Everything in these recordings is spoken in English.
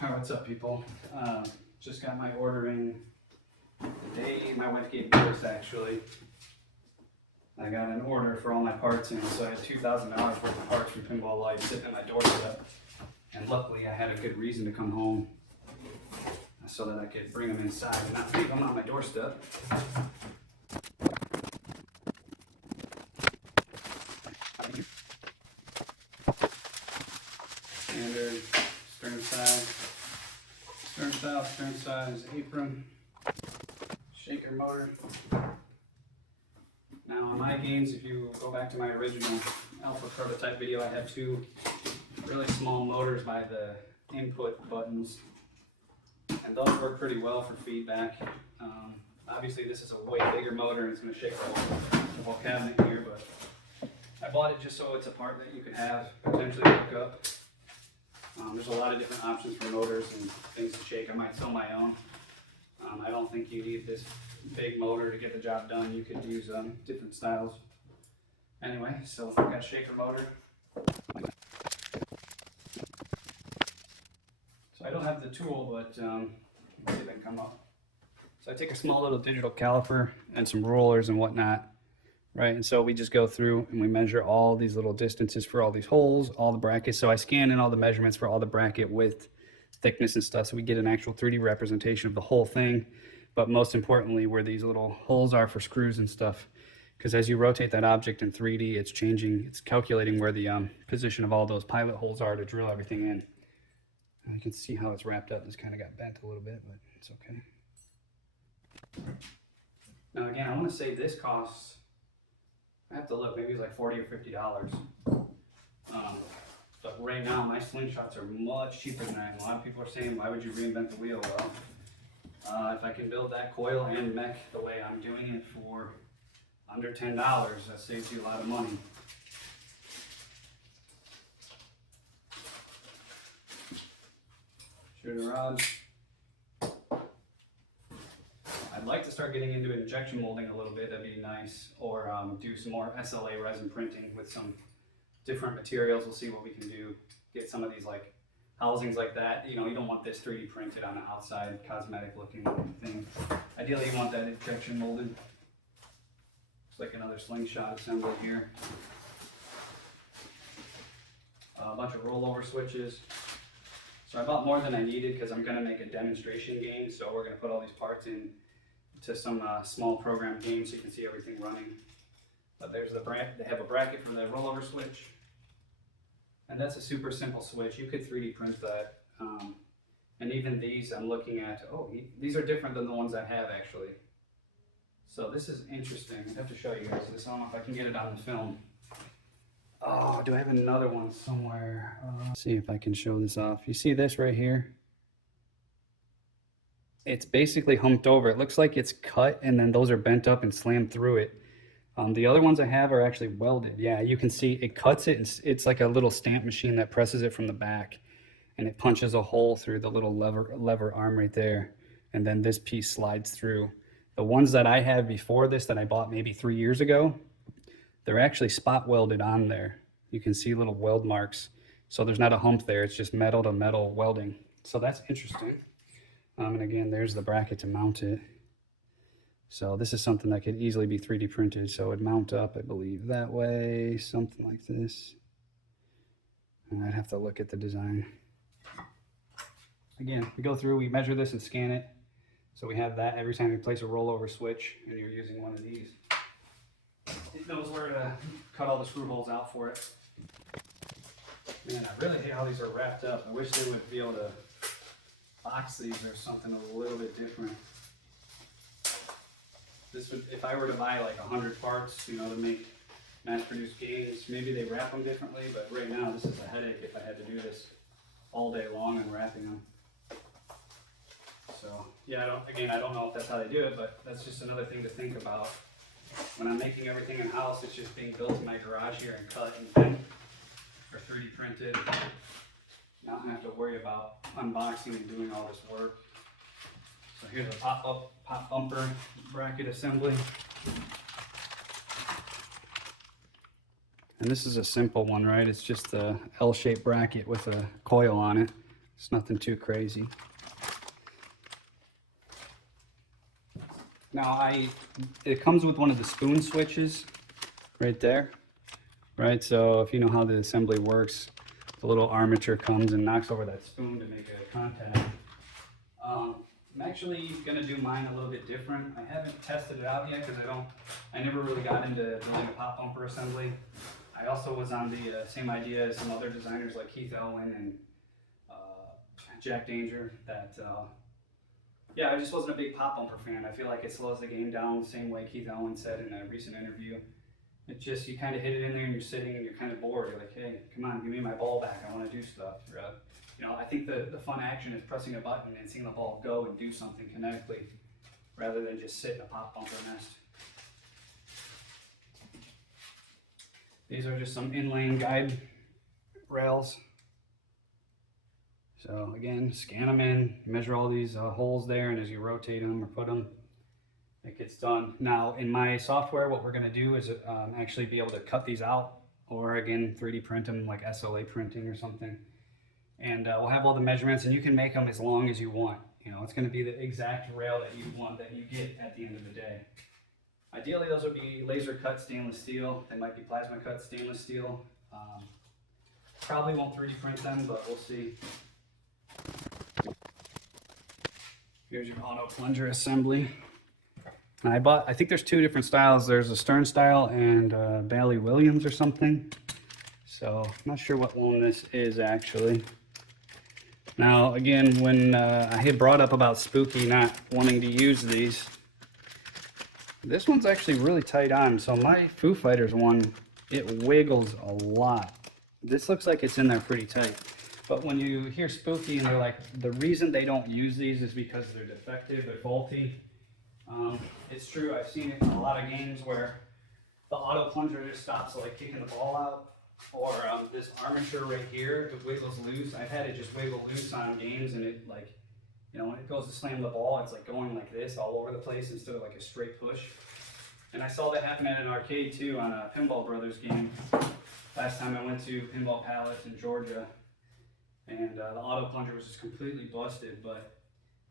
Alright, what's up, people? Just got my order in today. My wife gave me this, actually. I got an order for all my parts in, so I had $2,000 worth of parts from Pinball Light sitting at my doorstep. And luckily, I had a good reason to come home so that I could bring them inside and not leave them on my doorstep. Standard stern size apron, shaker motor. Now on my games, if you go back to my original alpha prototype video, I have two really small motors by the input buttons, and those work pretty well for feedback. Obviously this is a way bigger motor and it's going to shake the whole cabinet here, but I bought it just so it's a part that you could have potentially hook up. There's a lot of different options for motors and things to shake. I might sell my own. I don't think you need this big motor to get the job done. You could use different styles. Anyway, so I've got a shaker motor. So I don't have the tool, but let's see if I can come up. So I take a small little digital caliper and some rollers and whatnot. Right, and so we just go through and we measure all these little distances for all these holes, all the brackets. So I scan in all the measurements for all the bracket width, thickness and stuff, so we get an actual 3D representation of the whole thing. But most importantly, where these little holes are for screws and stuff, because as you rotate that object in 3D, it's changing, it's calculating where the position of all those pilot holes are to drill everything in. And you can see how it's wrapped up. This kind of got bent a little bit, but it's okay. Now again, I want to say this costs, I have to look, maybe it's like $40 or $50. But right now, my slingshots are much cheaper than that. A lot of people are saying, why would you reinvent the wheel? Well, if I can build that coil and mech the way I'm doing it for under $10, that saves you a lot of money. Shooter rods. I'd like to start getting into injection molding a little bit, that'd be nice, or do some more SLA resin printing with some different materials. We'll see what we can do. Get some of these like housings like that. You know, you don't want this 3D printed on the outside, cosmetic looking thing. Ideally you want that injection molded. Looks like another slingshot assembly here. A bunch of rollover switches. So I bought more than I needed because I'm going to make a demonstration game, so we're going to put all these parts in to some small program games so you can see everything running. But there's the bracket. They have a bracket for the rollover switch, and that's a super simple switch. You could 3D print that, and even these I'm looking at. Oh, these are different than the ones I have actually. So this is interesting. I have to show you guys this. I don't know if I can get it on the film. Oh, do I have another one somewhere? Let's see if I can show this off. You see this right here? It's basically humped over. It looks like it's cut and then those are bent up and slammed through it. The other ones I have are actually welded. Yeah, you can see it cuts it, and it's like a little stamp machine that presses it from the back, and it punches a hole through the little lever arm right there, and then this piece slides through. The ones that I have before this that I bought maybe 3 years ago, they're actually spot welded on there. You can see little weld marks. So there's not a hump there, it's just metal to metal welding. So that's interesting. And again, there's the bracket to mount it. So this is something that could easily be 3D printed. So it would mount up, I believe, that way, something like this. And I'd have to look at the design. Again, we go through, we measure this and scan it. So we have that every time you place a rollover switch and you're using one of these. It knows where to cut all the screw holes out for it. Man, I really hate how these are wrapped up. I wish they would be able to box these or something a little bit different. This would, if I were to buy like 100 parts, you know, to make mass-produced games, maybe they wrap them differently, but right now this is a headache if I had to do this all day long and wrapping them. So, yeah, I don't know if that's how they do it, but that's just another thing to think about. When I'm making everything in-house, it's just being built in my garage here and cut and bent or 3D printed. Not have to worry about unboxing and doing all this work. So here's a pop bumper bracket assembly. And this is a simple one, right? It's just a L-shaped bracket with a coil on it. It's nothing too crazy. Now it comes with one of the spoon switches right there, right? So if you know how the assembly works, the little armature comes and knocks over that spoon to make a contact. I'm actually gonna do mine a little bit different. I haven't tested it out yet because I never really got into building a pop bumper assembly. I also was on the same idea as some other designers like Keith Elwin and Jack Danger that yeah, I just wasn't a big pop bumper fan. I feel like it slows the game down the same way Keith Elwin said in a recent interview. It just, you kind of hit it in there and you're sitting and you're kind of bored. You're like, hey, come on, give me my ball back. I want to do stuff. You know, I think the fun action is pressing a button and seeing the ball go and do something kinetically rather than just sit in a pop bumper nest. These are just some in-lane guide rails. So again, scan them in, measure all these holes there, and as you rotate them or put them, it gets done. Now in my software, what we're gonna do is actually be able to cut these out, or again, 3D print them like SLA printing or something. And we'll have all the measurements, and you can make them as long as you want. You know, it's gonna be the exact rail that you want, that you get at the end of the day. Ideally, those would be laser cut stainless steel. They might be plasma cut stainless steel. Probably won't 3D print them, but we'll see. Here's your auto plunger assembly. I think there's two different styles. There's a Stern style and Bailey Williams or something. So I'm not sure what one this is actually. Now again, when I had brought up about Spooky not wanting to use these, this one's actually really tight on. So my Foo Fighters one, it wiggles a lot. This looks like it's in there pretty tight. But when you hear Spooky and they're like, the reason they don't use these is because they're defective, they're faulty. It's true, I've seen it in a lot of games where the auto plunger just stops like kicking the ball out, or this armature right here, it wiggles loose. I've had it just wiggle loose on games, and it like, you know, when it goes to slam the ball, it's like going like this all over the place instead of like a straight push. And I saw that happen at an arcade too on a Pinball Brothers game. Last time I went to Pinball Palace in Georgia. And the auto plunger was just completely busted, but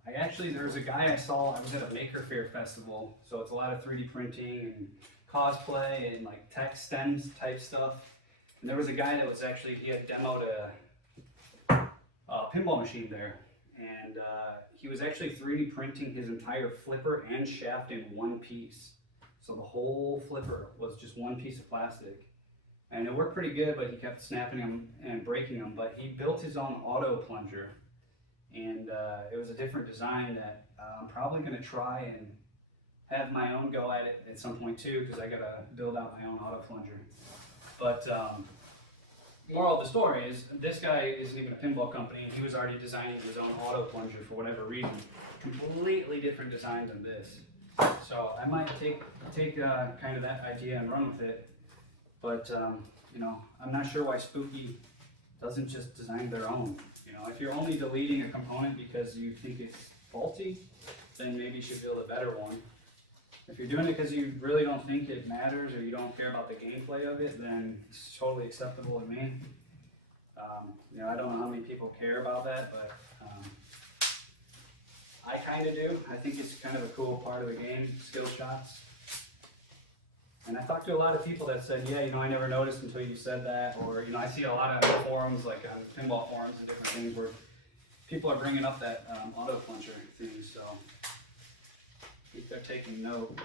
there's a guy I saw, I was at a Maker Faire festival, so it's a lot of 3D printing and cosplay and like tech stems type stuff. And there was a guy that was actually, he had demoed a pinball machine there, and he was actually 3D printing his entire flipper and shaft in one piece. So the whole flipper was just one piece of plastic. And it worked pretty good, but he kept snapping them and breaking them. But he built his own auto plunger, and it was a different design that I'm probably going to try and have my own go at it at some point too, because I got to build out my own auto plunger. But moral of the story is, this guy isn't even a pinball company, and he was already designing his own auto plunger for whatever reason. Completely different design than this. So I might take kind of that idea and run with it. But, you know, I'm not sure why Spooky doesn't just design their own. You know, if you're only deleting a component because you think it's faulty, then maybe you should build a better one. If you're doing it because you really don't think it matters or you don't care about the gameplay of it, then it's totally acceptable to me. You know, I don't know how many people care about that, but I kind of do. I think it's kind of a cool part of the game, skill shots. And I talked to a lot of people that said, yeah, you know, I never noticed until you said that. Or, you know, I see a lot of forums, like on pinball forums and different things, where people are bringing up that auto plunger thing. So I think they're taking note.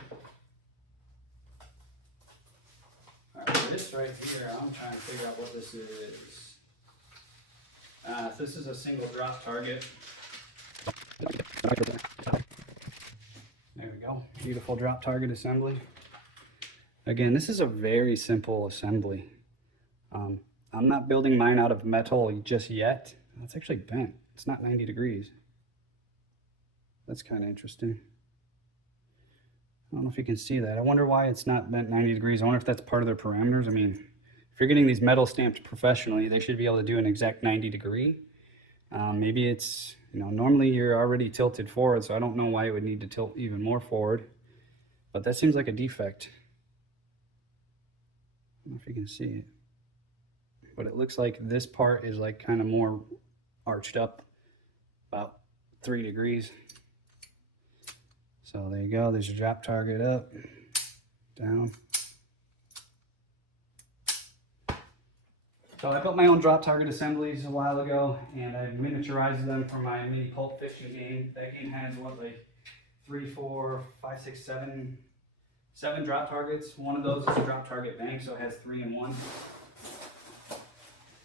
All right, so this right here, I'm trying to figure out what this is. So this is a single drop target. There we go. Beautiful drop target assembly. Again, this is a very simple assembly. I'm not building mine out of metal just yet. It's actually bent. It's not 90 degrees. That's kind of interesting. I don't know if you can see that. I wonder why it's not bent 90 degrees. I wonder if that's part of their parameters. I mean, if you're getting these metal stamped professionally, they should be able to do an exact 90 degree. Maybe it's, you know, normally you're already tilted forward, so I don't know why it would need to tilt even more forward. But that seems like a defect. I don't know if you can see it, but it looks like this part is like kind of more arched up about 3 degrees. So there you go. There's your drop target up, down. So I built my own drop target assemblies a while ago, and I miniaturized them for my mini pulp fiction game. That game has what, like 3, 4, 5, 6, 7 drop targets. One of those is a drop target bank, so it has 3 in 1.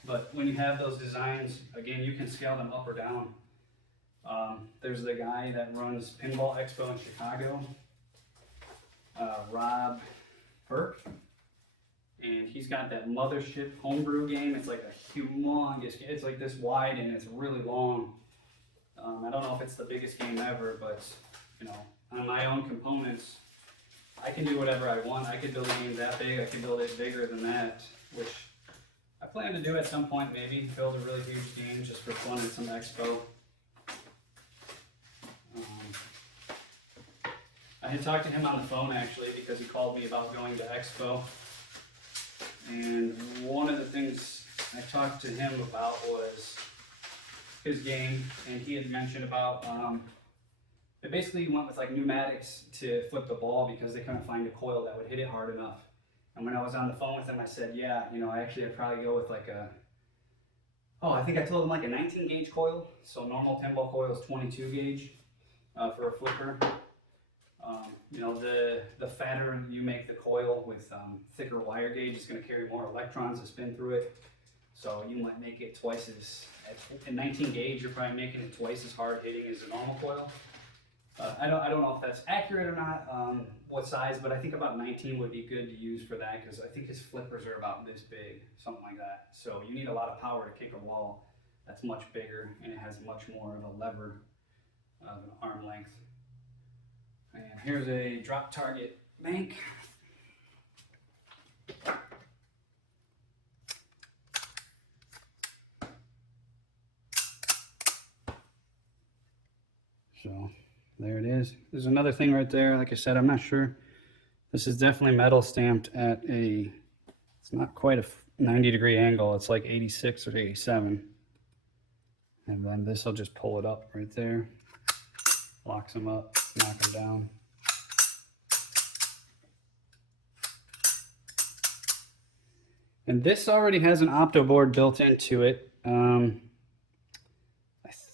But when you have those designs, again, you can scale them up or down. There's the guy that runs Pinball Expo in Chicago, Rob Burke. And he's got that mothership homebrew game. It's like a humongous, it's like this wide and it's really long. I don't know if it's the biggest game ever, but you know, on my own components, I can do whatever I want. I could build a game that big, I could build it bigger than that, which I plan to do at some point maybe, build a really huge game just for fun at some expo. I had talked to him on the phone actually because he called me about going to expo. And one of the things I talked to him about was his game, and he had mentioned about, they basically went with like pneumatics to flip the ball because they couldn't find a coil that would hit it hard enough. And when I was on the phone with him, I said, yeah, you know, actually I'd probably go with like a, I think I told him like a 19 gauge coil. So normal 10 ball coil is 22 gauge for a flipper. You know, the fatter you make the coil with thicker wire gauge, it's going to carry more electrons to spin through it. So you might make it twice as, in 19 gauge, you're probably making it twice as hard hitting as a normal coil. I don't know if that's accurate or not, what size, but I think about 19 would be good to use for that because I think his flippers are about this big, something like that. So you need a lot of power to kick a ball that's much bigger and it has much more of a lever of an arm length. And here's a drop target bank. So there it is. There's another thing right there. Like I said, I'm not sure. This is definitely metal stamped at a, it's not quite a 90-degree angle. It's like 86 or 87. And then this will just pull it up right there. Locks them up, knock them down. And this already has an opto board built into it. I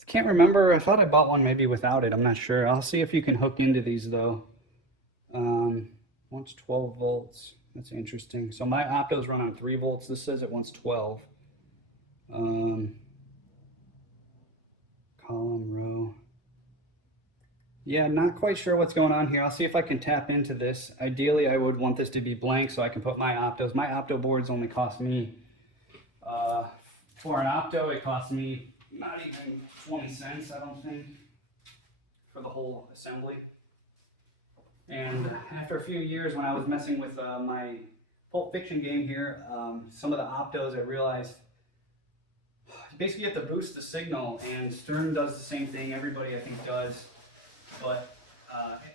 can't remember. I thought I bought one maybe without it. I'm not sure. I'll see if you can hook into these though. Wants 12 volts. That's interesting. So my optos run on 3 volts. This says it wants 12. Column, row. Yeah, not quite sure what's going on here. I'll see if I can tap into this. Ideally, I would want this to be blank so I can put my optos. My opto boards only cost me, for an opto, it cost me not even 20 cents, I don't think, for the whole assembly. And after a few years when I was messing with my Pulp Fiction game here, some of the optos I realized, basically you have to boost the signal, and Stern does the same thing, everybody I think does. But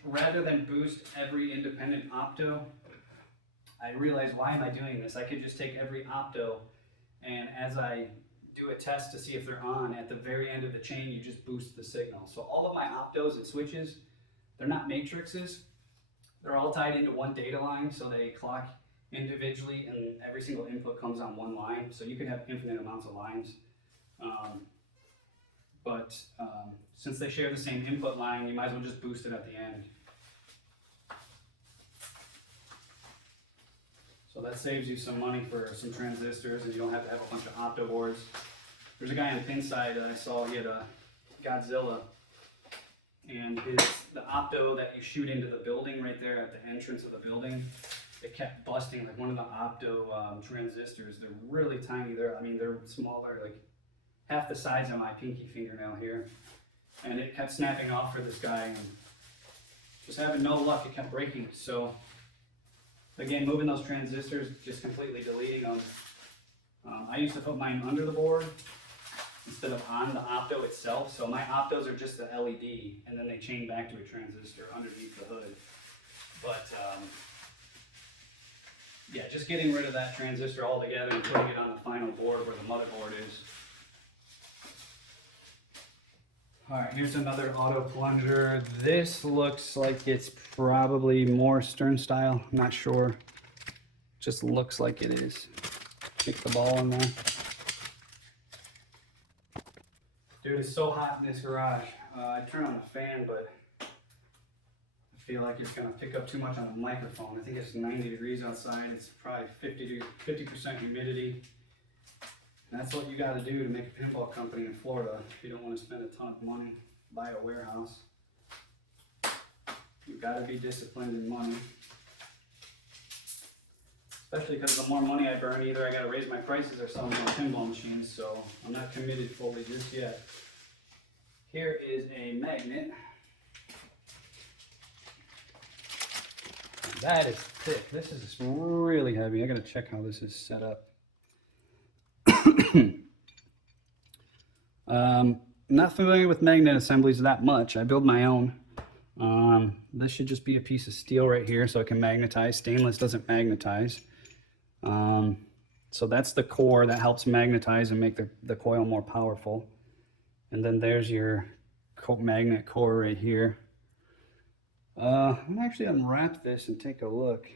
rather than boost every independent opto, I realized, why am I doing this? I could just take every opto, and as I do a test to see if they're on, at the very end of the chain, you just boost the signal. So all of my optos and switches, they're not matrices. They're all tied into one data line, so they clock individually, and every single input comes on one line. So you can have infinite amounts of lines. Since they share the same input line, you might as well just boost it at the end. So that saves you some money for some transistors, and you don't have to have a bunch of opto boards. There's a guy on Pinside that I saw, he had a Godzilla, and the opto that you shoot into the building right there at the entrance of the building, it kept busting. Like one of the opto transistors, they're really tiny. They're smaller, like half the size of my pinky fingernail here. And it kept snapping off for this guy, and just having no luck, it kept breaking. So again, moving those transistors, just completely deleting them. I used to put mine under the board instead of on the opto itself. So my optos are just the LED, and then they chain back to a transistor underneath the hood. But yeah, just getting rid of that transistor altogether and putting it on the final board where the motherboard is. All right, here's another auto plunger. This looks like it's probably more stern style. I'm not sure. Just looks like it is. Kick the ball in there. Dude, it's so hot in this garage. I turn on the fan, but I feel like it's gonna pick up too much on the microphone. I think it's 90 degrees outside. It's probably 50% humidity. And that's what you gotta do to make a pinball company in Florida. If you don't wanna spend a ton of money, buy a warehouse. You've gotta be disciplined in money. Especially because the more money I burn, either I gotta raise my prices or sell more pinball machines, so I'm not committed fully just yet. Here is a magnet. That is thick. This is really heavy. I gotta check how this is set up. I'm not familiar with magnet assemblies that much. I build my own. This should just be a piece of steel right here so it can magnetize. Stainless doesn't magnetize. So that's the core that helps magnetize and make the coil more powerful. And then there's your magnet core right here. I'm gonna actually unwrap this and take a look.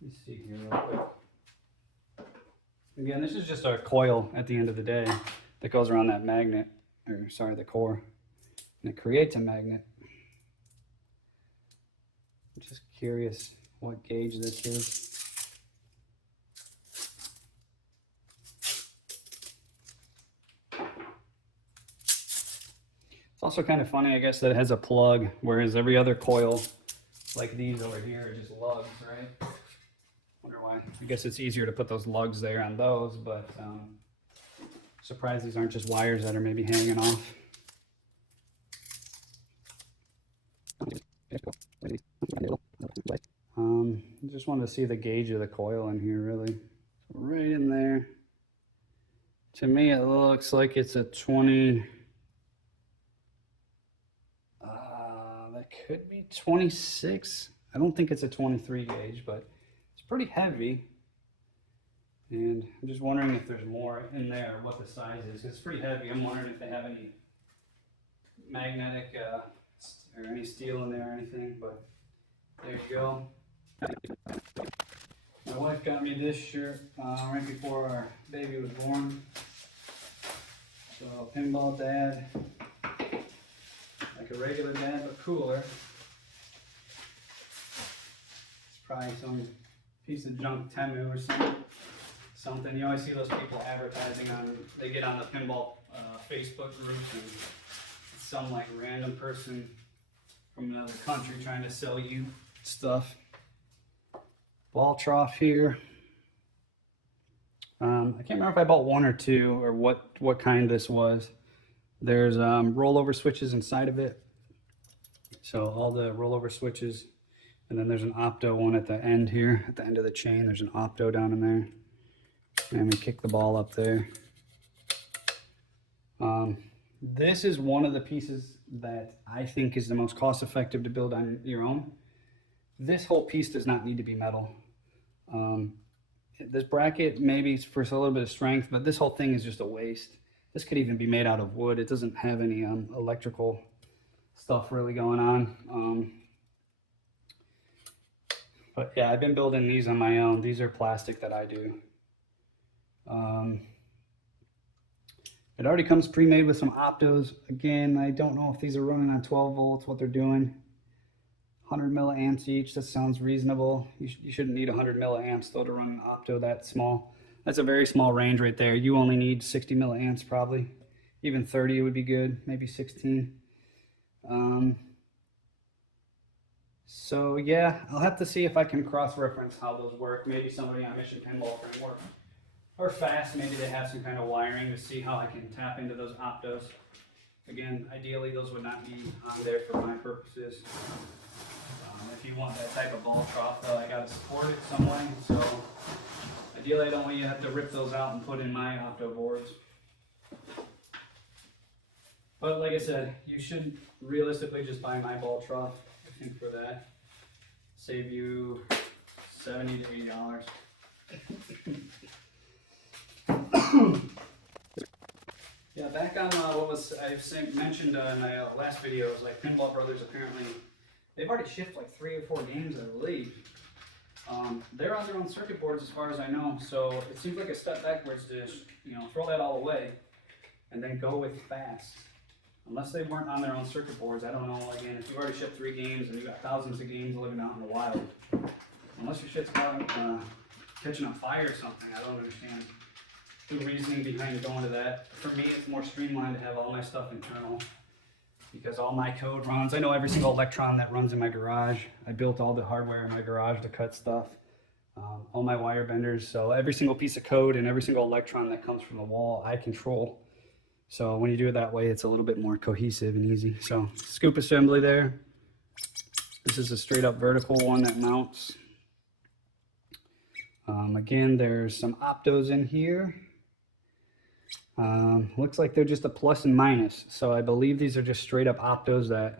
Let's see here real quick. Again, this is just our coil at the end of the day that goes around that magnet, or sorry, the core, and it creates a magnet. I'm just curious what gauge this is. It's also kind of funny, I guess, that it has a plug, whereas every other coil, like these over here, are just lugs, right? Wonder why. I guess it's easier to put those lugs there on those, but surprised these aren't just wires that are maybe hanging off. Just wanted to see the gauge of the coil in here, really. Right in there. To me, it looks like it's a 20. That could be 26. I don't think it's a 23 gauge, but it's pretty heavy. And I'm just wondering if there's more in there, what the size is. It's pretty heavy. I'm wondering if they have any magnetic or any steel in there or anything, but there you go. My wife got me this shirt right before our baby was born. So, Pinball Dad, like a regular dad, but cooler. It's probably some piece of junk Temu or something. You always see those people advertising on, they get on the pinball Facebook groups, and it's some like random person from another country trying to sell you stuff. Ball trough here. I can't remember if I bought one or two or what kind this was. There's rollover switches inside of it. So all the rollover switches, and then there's an opto one at the end here, at the end of the chain. There's an opto down in there. And we kick the ball up there. This is one of the pieces that I think is the most cost effective to build on your own. This whole piece does not need to be metal. This bracket maybe for a little bit of strength, but this whole thing is just a waste. This could even be made out of wood. It doesn't have any electrical stuff really going on. But yeah, I've been building these on my own. These are plastic that I do. It already comes pre-made with some optos. Again, I don't know if these are running on 12 volts, what they're doing. 100 milliamps each, that sounds reasonable. You shouldn't need 100 milliamps though to run an opto that small. That's a very small range right there. You only need 60 milliamps probably. Even 30 would be good, maybe 16. So yeah, I'll have to see if I can cross-reference how those work. Maybe somebody on Mission Pinball Framework or Fast, maybe they have some kind of wiring to see how I can tap into those optos. Again, ideally those would not be on there for my purposes. If you want that type of ball trough, though, I gotta support it some way. So ideally I don't want you to have to rip those out and put in my opto boards. But like I said, you should realistically just buy my ball trough. I think for that, save you $70 to $80. Yeah, back on mentioned in my last video, is like Pinball Brothers apparently, they've already shipped like 3 or 4 games, I believe. They're on their own circuit boards as far as I know, so it seems like a step backwards to just, throw that all away and then go with fast. Unless they weren't on their own circuit boards, I don't know. Again, if you've already shipped 3 games and you've got thousands of games living out in the wild, unless your shit's catching on fire or something, I don't understand the reasoning behind going to that. For me, it's more streamlined to have all my stuff internal, because all my code runs. I know every single electron that runs in my garage. I built all the hardware in my garage to cut stuff, all my wire benders. So every single piece of code and every single electron that comes from the wall, I control. So when you do it that way, it's a little bit more cohesive and easy. So scoop assembly there. This is a straight up vertical one that mounts. Again, there's some optos in here. Looks like they're just a plus and minus. So I believe these are just straight up optos that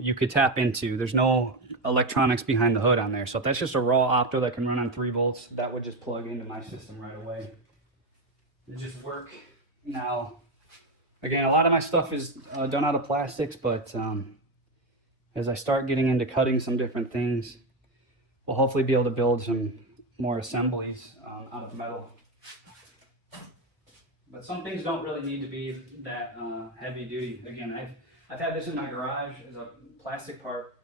you could tap into. There's no electronics behind the hood on there. So if that's just a raw opto that can run on 3 volts, that would just plug into my system right away. It just work. Now, again, a lot of my stuff is done out of plastics, but as I start getting into cutting some different things, we'll hopefully be able to build some more assemblies out of metal. But some things don't really need to be that heavy duty. Again, I've had this in my garage as a plastic part.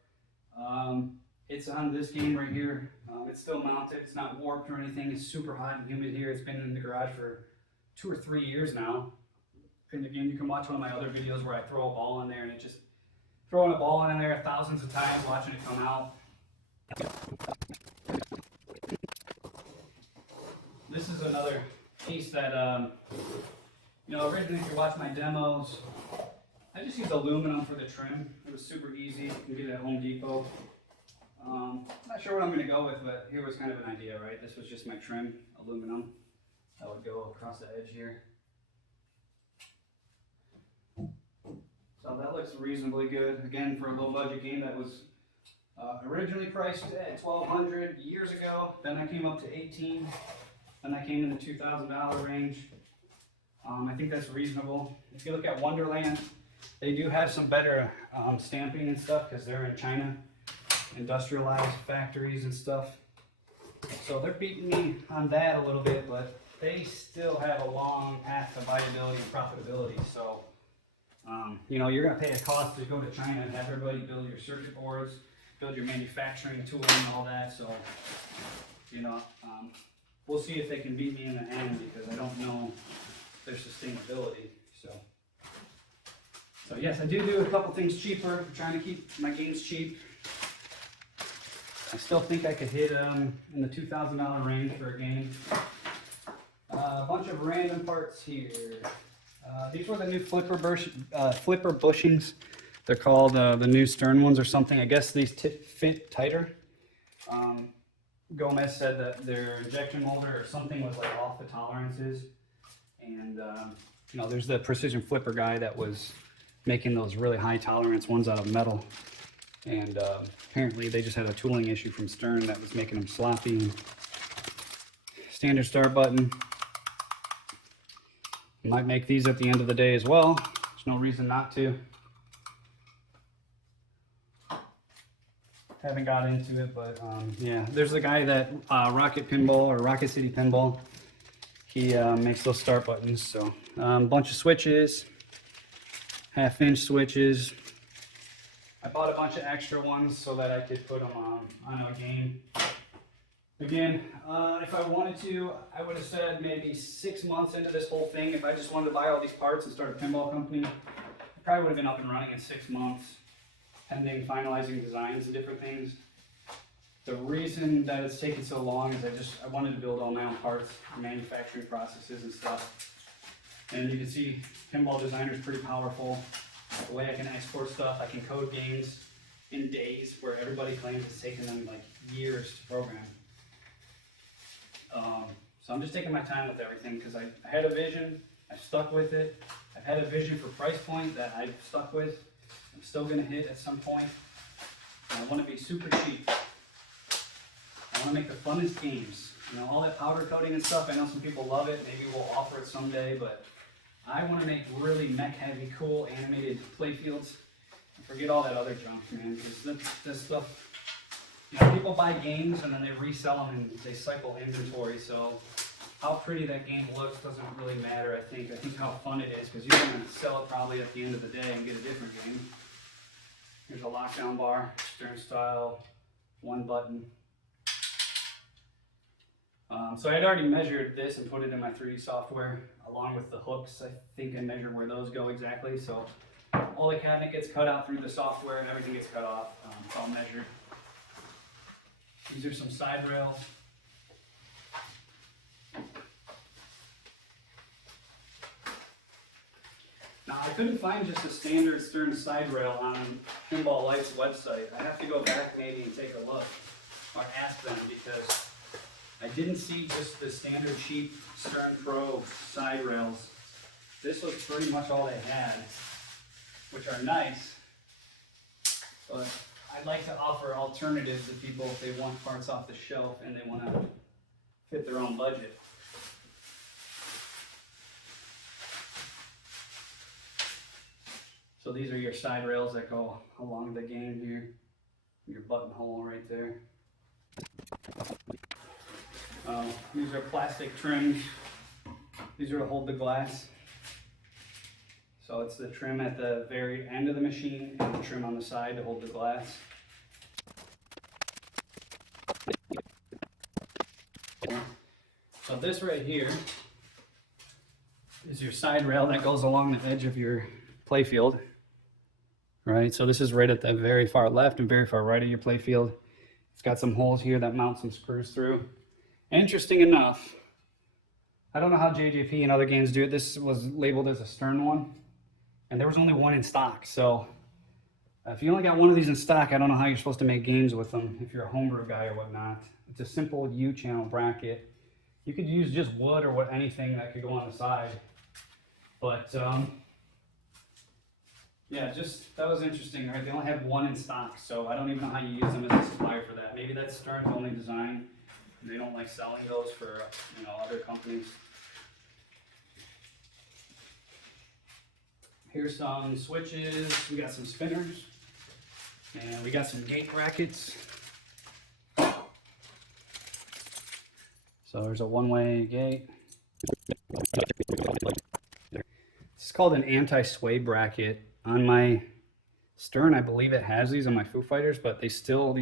It's on this game right here. It's still mounted. It's not warped or anything. It's super hot and humid here. It's been in the garage for 2 or 3 years now. And again, you can watch one of my other videos where I throw a ball in there, and it just throwing a ball in there thousands of times, watching it come out. This is another piece that, originally if you watch my demos, I just used aluminum for the trim. It was super easy. You can get it at Home Depot. I'm not sure what I'm going to go with, but here was kind of an idea, right? This was just my trim, aluminum. That would go across the edge here. So that looks reasonably good. Again, for a low budget game that was originally priced at $1,200 years ago. Then I came up to $1,800. Then I came in the $2,000 range. I think that's reasonable. If you look at Wonderland, they do have some better stamping and stuff because they're in China, industrialized factories and stuff. So they're beating me on that a little bit, but they still have a long path to viability and profitability. So, you're going to pay a cost to go to China and have everybody build your circuit boards, build your manufacturing tooling and all that. So, we'll see if they can beat me in the end, because I don't know their sustainability. So yes, I do a couple things cheaper. I'm trying to keep my games cheap. I still think I could hit in the $2,000 range for a game. A bunch of random parts here. These were the new flipper bushings. They're called the new Stern ones or something. I guess these fit tighter. Gomez said that their injection molder or something was like off the tolerances. And there's the precision flipper guy that was making those really high tolerance ones out of metal. And apparently they just had a tooling issue from Stern that was making them sloppy. Standard start button. Might make these at the end of the day as well. There's no reason not to. Haven't got into it, but yeah. There's the guy that Rocket Pinball or Rocket City Pinball. He makes those start buttons. So bunch of switches, 1/2-inch switches. I bought a bunch of extra ones so that I could put them on a game. Again, if I wanted to, I would have said maybe 6 months into this whole thing. If I just wanted to buy all these parts and start a pinball company, I probably would have been up and running in 6 months, pending finalizing designs and different things. The reason that it's taken so long is I wanted to build all my own parts, manufacturing processes and stuff. And you can see Pinball Designer is pretty powerful. The way I can export stuff, I can code games in days where everybody claims it's taken them like years to program. So I'm just taking my time with everything because I had a vision, I stuck with it. I've had a vision for price point that I've stuck with. I'm still going to hit at some point. And I want to be super cheap. I want to make the funnest games. All that powder coating and stuff, I know some people love it. Maybe we'll offer it someday, but I want to make really mech-heavy, cool, animated playfields. Forget all that other junk, man, because this stuff, you know, people buy games and then they resell them and they cycle inventory, so how pretty that game looks doesn't really matter, I think. I think how fun it is, because you're going to sell it probably at the end of the day and get a different game. Here's a lockdown bar, Stern style, one button. So I had already measured this and put it in my 3D software along with the hooks. I think I measured where those go exactly. So all the cabinet gets cut out through the software and everything gets cut off. It's all measured. These are some side rails. Now I couldn't find just a standard Stern side rail on Pinball Life's website. I have to go back maybe and take a look or ask them, because I didn't see just the standard cheap Stern Pro side rails. This was pretty much all they had, which are nice, but I'd like to offer alternatives to people if they want parts off the shelf and they want to fit their own budget. So these are your side rails that go along the game here. Your buttonhole right there. These are plastic trims. These are to hold the glass. So it's the trim at the very end of the machine and the trim on the side to hold the glass. So this right here is your side rail that goes along the edge of your playfield. Right, so this is right at the very far left and very far right of your playfield. It's got some holes here that mount some screws through. Interesting enough, I don't know how JJP and other games do it. This was labeled as a Stern one, and there was only one in stock. So if you only got one of these in stock, I don't know how you're supposed to make games with them if you're a homebrew guy or whatnot. It's a simple U-channel bracket. You could use just wood or anything that could go on the side. But yeah, just that was interesting, right? They only have one in stock, so I don't even know how you use them as a supplier for that. Maybe that's Stern's only design. They don't like selling those for, you know, other companies. Here's some switches. We got some spinners, and we got some gate brackets. So there's a one-way gate. It's called an anti-sway bracket. On my Stern, I believe it has these on my Foo Fighters, but they still,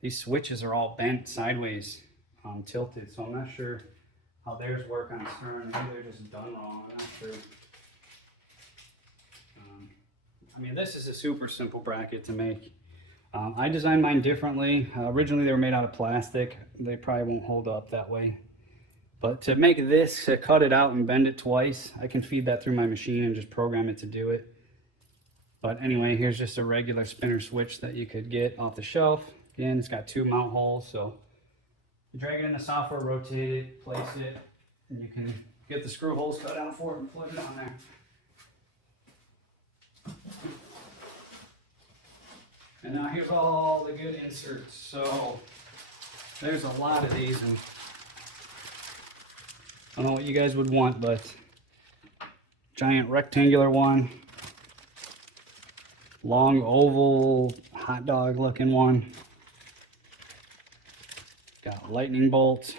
these switches are all bent sideways, tilted, so I'm not sure how theirs work on Stern. Maybe they're just done wrong, I'm not sure. I mean, this is a super simple bracket to make. I designed mine differently. Originally, they were made out of plastic. They probably won't hold up that way. But to make this, to cut it out and bend it twice, I can feed that through my machine and just program it to do it. But anyway, here's just a regular spinner switch that you could get off the shelf. Again, it's got 2 mount holes, so you drag it in the software, rotate it, place it, and you can get the screw holes cut out for it and plug it on there. And now here's all the good inserts. So there's a lot of these, and I don't know what you guys would want, but giant rectangular one, long oval hot dog looking one, got a lightning bolt.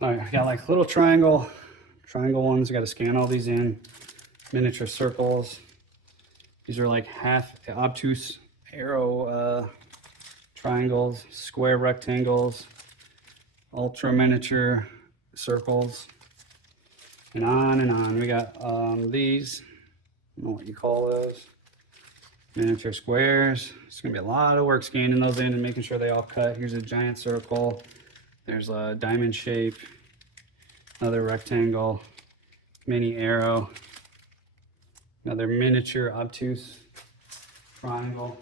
All right, I got like little triangle ones. I got to scan all these in. Miniature circles. These are like half obtuse arrow triangles, square rectangles, ultra miniature circles, and on and on. We got these, I don't know what you call those, miniature squares. It's gonna be a lot of work scanning those in and making sure they all cut. Here's a giant circle. There's a diamond shape, another rectangle, mini arrow, another miniature obtuse triangle.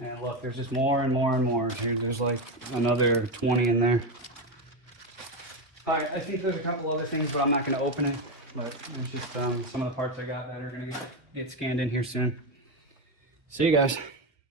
And look, there's just more and more and more. There's like another 20 in there. All right, I think there's a couple other things, but I'm not gonna open it. But it's just some of the parts I got that are gonna get scanned in here soon. See you guys.